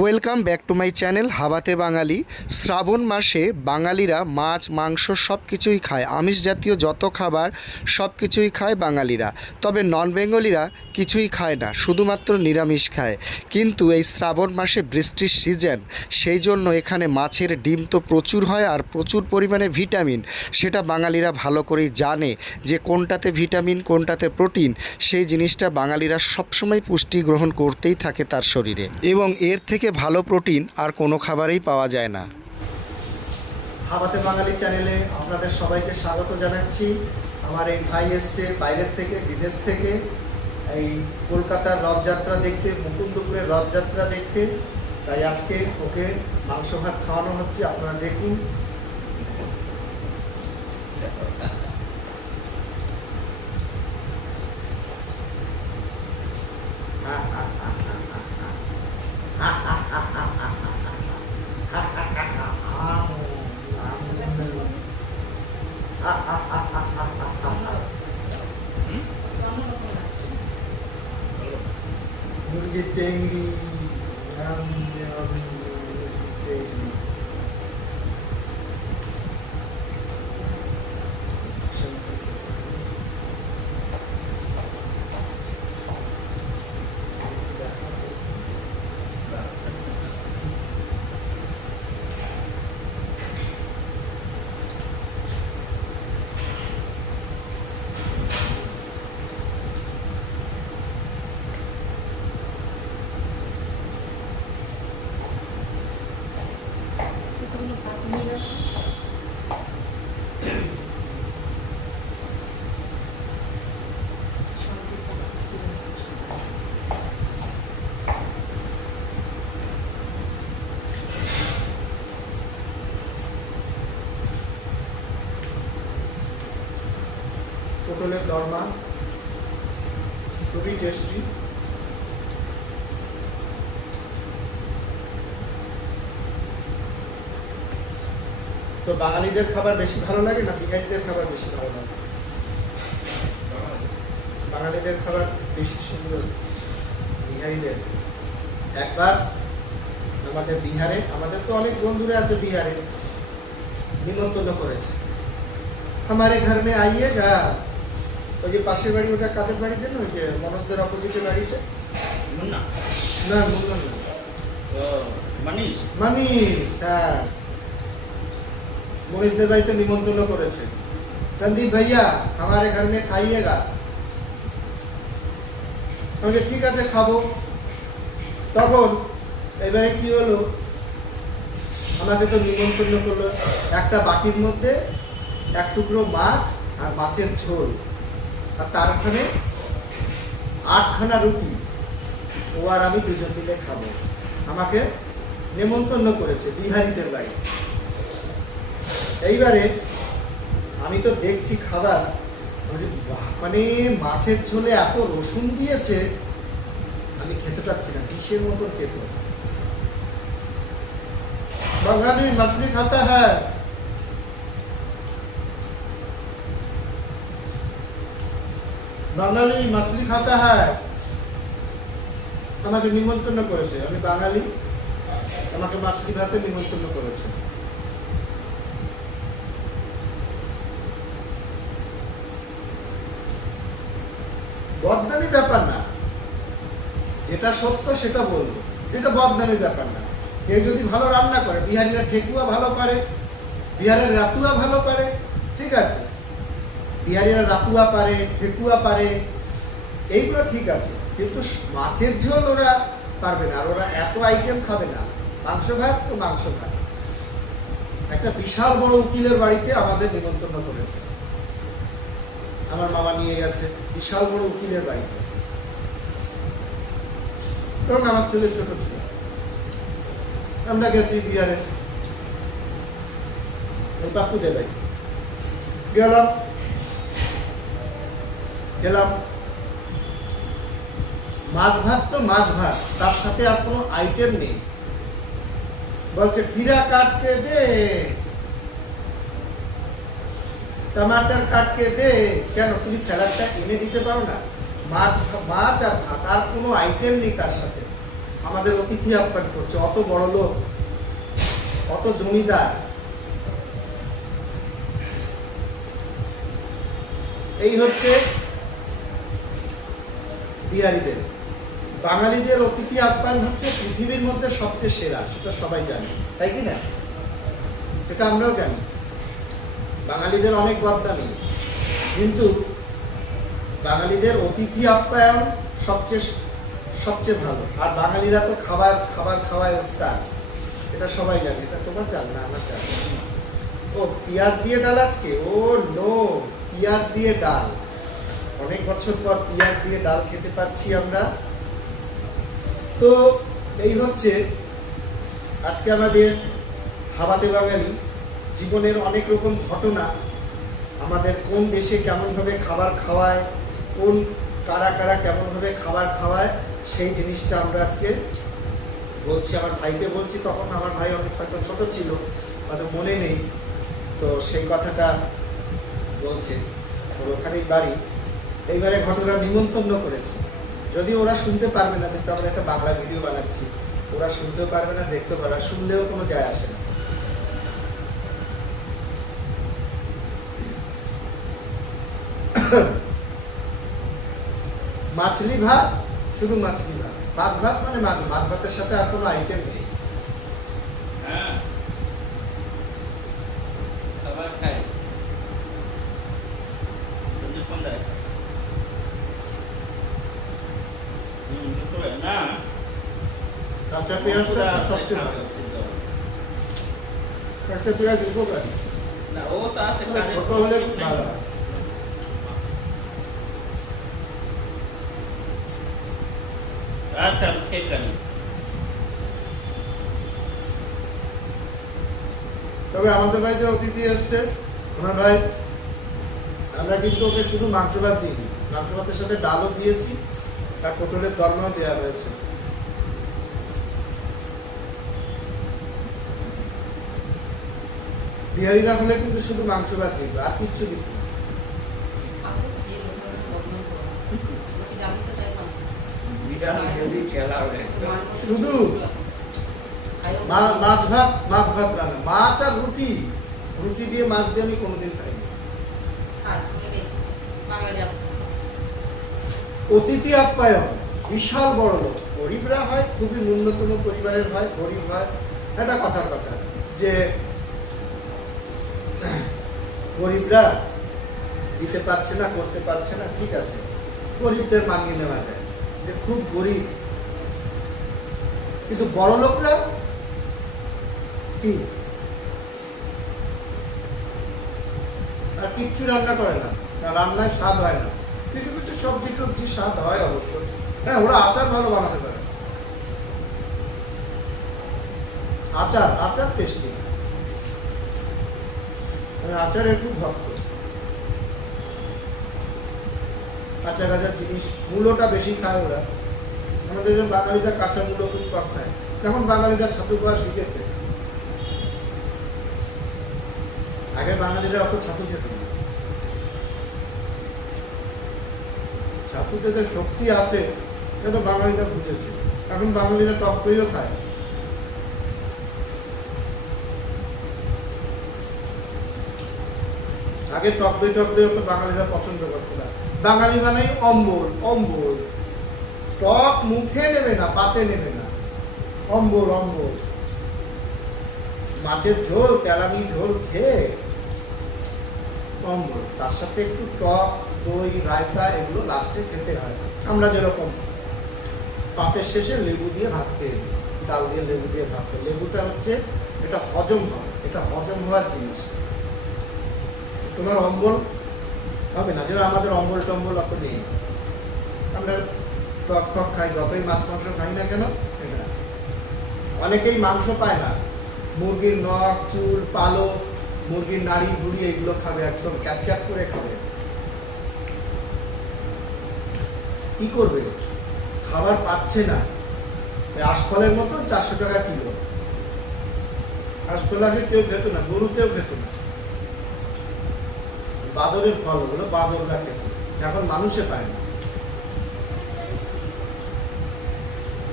Welcome back to my channel Habate Bangali. শ্রাবণ মাসে বাঙালিরা মাছ মাংস সব কিছুই খায়, আমিষ জাতীয় যত খাবার সব কিছুই খায় বাঙালিরা। তবে নন বেঙ্গলিরা কিছুই খায় না, শুধুমাত্র নিরামিষ খায়। কিন্তু এই শ্রাবণ মাসে বৃষ্টির সিজন, সেই জন্য এখানে মাছের ডিম তো প্রচুর হয় আর প্রচুর পরিমাণে ভিটামিন। সেটা বাঙালিরা ভালো করেই জানে যে কোনটাতে ভিটামিন কোনটাতে প্রোটিন, সেই জিনিসটা বাঙালিরা সবসময় পুষ্টি গ্রহণ করতেই থাকে তার শরীরে, এবং এর থেকে ভালো প্রোটিন আর কোনো খাবারেই পাওয়া যায় না। হাবাতে বাঙালি চ্যানেলে আপনাদের সবাইকে স্বাগত জানাচ্ছি। আমার এই ভাই এসছে বাইরের থেকে, বিদেশ থেকে, এই কলকাতার রথযাত্রা দেখতে, মুকুন্দপুরের রথযাত্রা দেখতে। তাই আজকে ওকে মাংস ভাত খাওয়ানো হচ্ছে, আপনারা দেখুন। মুরগির টেংরি, পটলের দরমা খুবই টেস্টি। তো বাঙালিদের খাবার বেশি ভালো লাগে না বিহারিদের খাবার বেশি ভালো লাগে? বাঙালিদের খাবার বেশি সুন্দর, বিহারিদের। একবার আমাদের বিহারে, আমাদের তো অনেক বন্ধুরা আছে বিহারে, নিমন্ত্রণ করেছে, আমারে ঘর মে আইয়েগা। ওই যে পাশের বাড়ি, ওটা কাদের বাড়ির জন্য, ওই যে মনোজদের অপোজিটের বাড়িতে, না মুন্না না, মানিস, হ্যাঁ, মনীষদের বাড়িতে নিমন্ত্রণ করেছে। সন্দীপ ভাইয়া আমারে ঘর মে খাইয়েগা। আমাকে ঠিক আছে খাবো। তখন এবারে কি হলো, আমাকে তো নিমন্ত্রণ করলো, একটা বাটির মধ্যে এক টুকরো মাছ আর মাছের ঝোল, আর তার ওখানে 8খানা রুটি। ও আর আমি দুজন মিলে খাবো। আমাকে নিমন্ত্রণ করেছে বিহারিদের বাড়ি। এইবারে আমি তো দেখছি খাবার, মানে মাছের ঝোলে এত রসুন দিয়েছে, আমি খেতে পাচ্ছি না, ডিশের মতন খেতে। বাঙালি মাছলি খাতা হ্যাঁ, বাঙালি মাছলি খাতা হ্যাঁ। আমাকে নিমন্ত্রণ করেছে, আমি বাঙালি, আমাকে মাছলি ভাতে নিমন্ত্রণ করেছে। বদনামির ব্যাপার না, যেটা সত্য সেটা বলবো, যেটা বদনামির ব্যাপার না। কেউ যদি ভালো রান্না করে, বিহারিরা ঠেকুয়া ভালো পারে, বিহারের রাতুয়া ভালো পারে, ঠিক আছে, বিহারিরা রাতুয়া পারে, ঠেকুয়া পারে, এইগুলো ঠিক আছে, কিন্তু মাছের ঝোল ওরা পারবে না, আর ওরা এত আইটেম খাবে না। মাংস ভাত তো মাংস ভাত। একটা বিশাল বড় উকিলের বাড়িতে আমাদের নিমন্ত্রণ করেছে, আমার মামা নিয়ে গেছে বিশাল বড় উকিলের বাড়িতে। তখন আমার ছেলে ছোট ছিল, আমরা গেছি বিহারে, বাপুদের বাড়ি গেলাম, খেলাম মাছ ভাত, তো মাছ ভাত, তার সাথে আর কোনো আইটেম নেই। বলছে खीरा काट के दे, टमाटर काट के दे। কেন তুমি স্যালাডটা এনে দিতে পারো না? মাছ আর ভাত, আর কোনো আইটেম নেই তার সাথে। আমাদের অতিথি আপ্যায়ন করছে, অত বড় লোক, অত জমিদার। এই হচ্ছে বিহারীদের। বাঙালিদের অতিথি আপ্যায়ন হচ্ছে পৃথিবীর মধ্যে সবচেয়ে সেরা, সেটা সবাই জানে, তাই কি না? এটা আমরাও জানি। বাঙালিদের অনেক বদনামি, কিন্তু বাঙালিদের অতিথি আপ্যায়ন সবচেয়ে ভালো। আর বাঙালিরা তো খাবার খাবার খাওয়ায় ওস্তাদ, এটা সবাই জানে। এটা তোমার ডাল না আমার ডাল? ও পেঁয়াজ দিয়ে ডাল আজকে? ও নো, পেঁয়াজ দিয়ে ডাল। অনেক বছর পর পেঁয়াজ দিয়ে ডাল খেতে পাচ্ছি আমরা। তো এই হচ্ছে আজকে আমাদের হাবাতে বাঙালি জীবনের অনেক রকম ঘটনা। আমাদের কোন দেশে কেমনভাবে খাবার খাওয়ায়, কোন কারা কারা কেমনভাবে খাবার খাওয়ায়, সেই জিনিসটা আমরা আজকে বলছি। আমার ভাইকে বলছি, তখন আমার ভাই অনেক হয়তো ছোট ছিল, হয়তো মনে নেই, তো সেই কথাটা বলছে। ওর ওখানেই বাড়ি। এইবারে ঘটনা নিমন্ত্রণ করেছে, যদিও ওরা শুনতে পারবে না, কিন্তু আমরা একটা বাংলা ভিডিও বানাচ্ছি, ওরা শুনতেও পারবে না, দেখতে পারবে না, শুনলেও কোনো যায় আসে না। মাছলি ভাত, শুধু মাছলি ভাত। মাছ ভাত মানে মাছ ভাতের সাথে আর কোনো আইটেম নেই। কাঁচা পেঁয়াজটা সবচেয়ে ভালো। কাঁচা পেঁয়াজ দিবো কেন? ছোট হলে খুব ভালো হয়। আচ্ছা, খেয়ে ফেলি। তবে আমাদের বাড়িতে অতিথি এসছে, আমার ভাই, আমরা কিন্তু ওকে শুধু মাংস ভাত দিইনি, মাংস ভাতের সাথে ডালও দিয়েছি, আর পটলের দরমাও দেওয়া হয়েছে। বিহারিরা হলে কিন্তু শুধু মাংস ভাত দিত, আর কিচ্ছু দিত না। শুধু মাছ ভাত রান্না, মাছ আর রুটি, রুটি দিয়ে মাছ দিয়ে আমি কোনোদিন খাইনি। অতিথি আপ্যায়ন বিশাল বড় লোক, গরিবরা হয়, খুবই ন্যূনতম পরিবারের হয়, গরিব হয়, এটা কথার কথা যে গরিবরা দিতে পারছে না, করতে পারছে না, ঠিক আছে, গরিবদের মানিয়ে নেওয়া যায়, যে খুব গরিব। কিন্তু বড় লোকরা কি আর কিচ্ছু রান্না করে না, রান্নায় স্বাদ হয় না। কিছু কিছু সবজি টবজি স্বাদ হয় অবশ্যই, হ্যাঁ, ওরা আচার ভালো বানাতে পারে, আচার টেস্টি, আচারের খুব ভক্ত। কাঁচা কাঁচা জিনিস, মূলোটা বেশি খায় ওরা। আমাদের যে বাঙালিরা কাঁচা মূলো খুব কম খায়, এখন বাঙালিরা ছাতু খাওয়া শিখেছে। আগে বাঙালিরা অত ছাতু খেত না। ছাতুতে যে শক্তি আছে এটা বাঙালিরা বুঝেছে। এখন বাঙালিরা টক দইও খায়। আগে টক দই তো বাঙালিরা পছন্দ করতো না। বাঙালি মানেই অম্বল, টক মুখে নেবে না, পাতে নেবে না, অম্বল। মাছের ঝোল, তেলানি ঝোল খেয়ে অম্বল, তার সাথে একটু টক দই রায়তা এগুলো লাস্টে খেতে হয়। আমরা যেরকম পাতের শেষে লেবু দিয়ে ভাত খেয়ে নিই, ডাল দিয়ে লেবু দিয়ে ভাত খেয়ে। লেবুটা হচ্ছে এটা হজম হয়, এটা হজম হওয়ার জিনিস। তোমার অম্বল হবে না, যেন আমাদের অম্বল টম্বল অত নেই। আমরা টক টক খাই, যতই মাছ মাংস খাই না কেন। অনেকেই মাংস পায় না, মুরগির নখ, চুল, পালক, মুরগির নাড়ি ভুড়ি এগুলো খাবে, একদম ক্যাট করে খাবে। কি করবে? খাবার পাচ্ছে না। আশফলের মতো 400 টাকা কিলো। আশফল আগে কেউ খেত না, গরুতেও খেত না। বাদরের ফল হলো, বাদররা খেত, এখন মানুষে পায় না।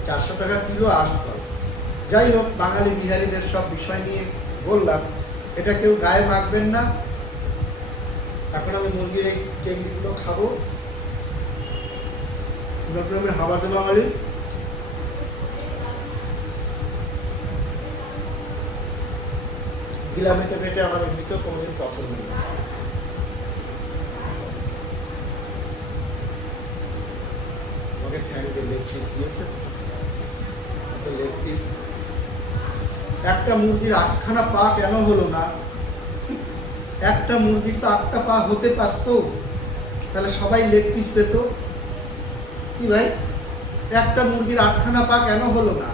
400 টাকা কিলো আঁশফল। যাই হোক, বাঙালি বিহারিদের সব বিষয় নিয়ে বললাম, এটা কেউ গায়ে মাখবেন না। এখন আমি মুরগির এই টেঙ্গিগুলো খাবো। নতুন হাবাতে বাঙালি গিলামেটে পেটে আমার এমনিতেও কোনোদিন পছন্দ নেই। আমাকে ঠ্যাং দিয়ে লেগ পিস দিয়েছে, লেগ পিস। একটা মুরগির 8খানা পা কেন হলো না? একটা মুরগির তো 8টা পা হতে পারতো, তাহলে সবাই লেগ পিস পেত। কি ভাই, একটা মুরগির 8খানা পা কেন হলো না?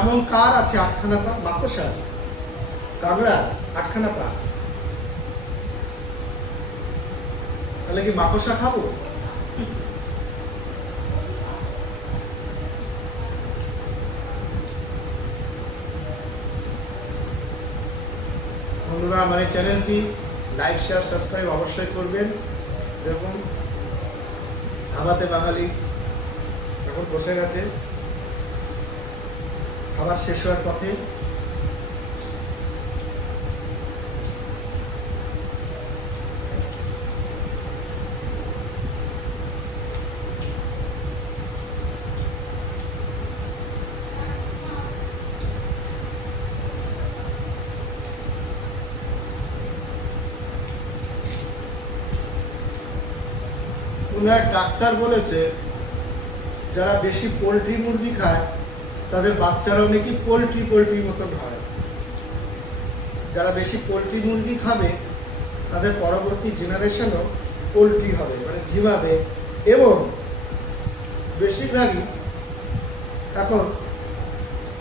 এমন কার আছে 8খানা পা? মাকড়সা, কামড়া 8খানা পা? তাহলে কি মাকড়সা খাবো? বন্ধুরা, আমার এই চ্যানেলটি লাইক, শেয়ার, সাবস্ক্রাইব অবশ্যই করবেন। দেখুন, হাবাতে বাঙালি এখন বসে গেছে, খাবার শেষ হওয়ার পথে। কোনো এক ডাক্তার বলেছে, যারা বেশি পোলট্রি মুরগি খায় তাদের বাচ্চারাও নাকি পোলট্রির মতন হয়। যারা বেশি পোলট্রি মুরগি খাবে তাদের পরবর্তী জেনারেশনও পোলট্রি হবে, মানে ঝিমাবে। এবং বেশিরভাগই এখন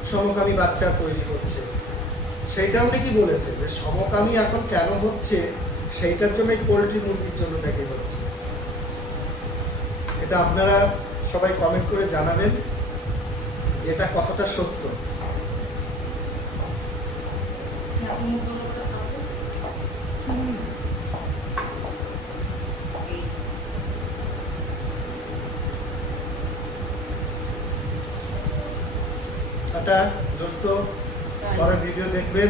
সমকামী বাচ্চা তৈরি হচ্ছে। সেইটাও নাকি বলেছে যে সমকামী এখন কেন হচ্ছে, সেইটার জন্য পোলট্রি মুরগির জন্য নাকি হচ্ছে। এটা আপনারা সবাই কমেন্ট করে জানাবেন যে এটা কতটা সত্য। একটা দোস্ত পরের ভিডিও দেখবেন।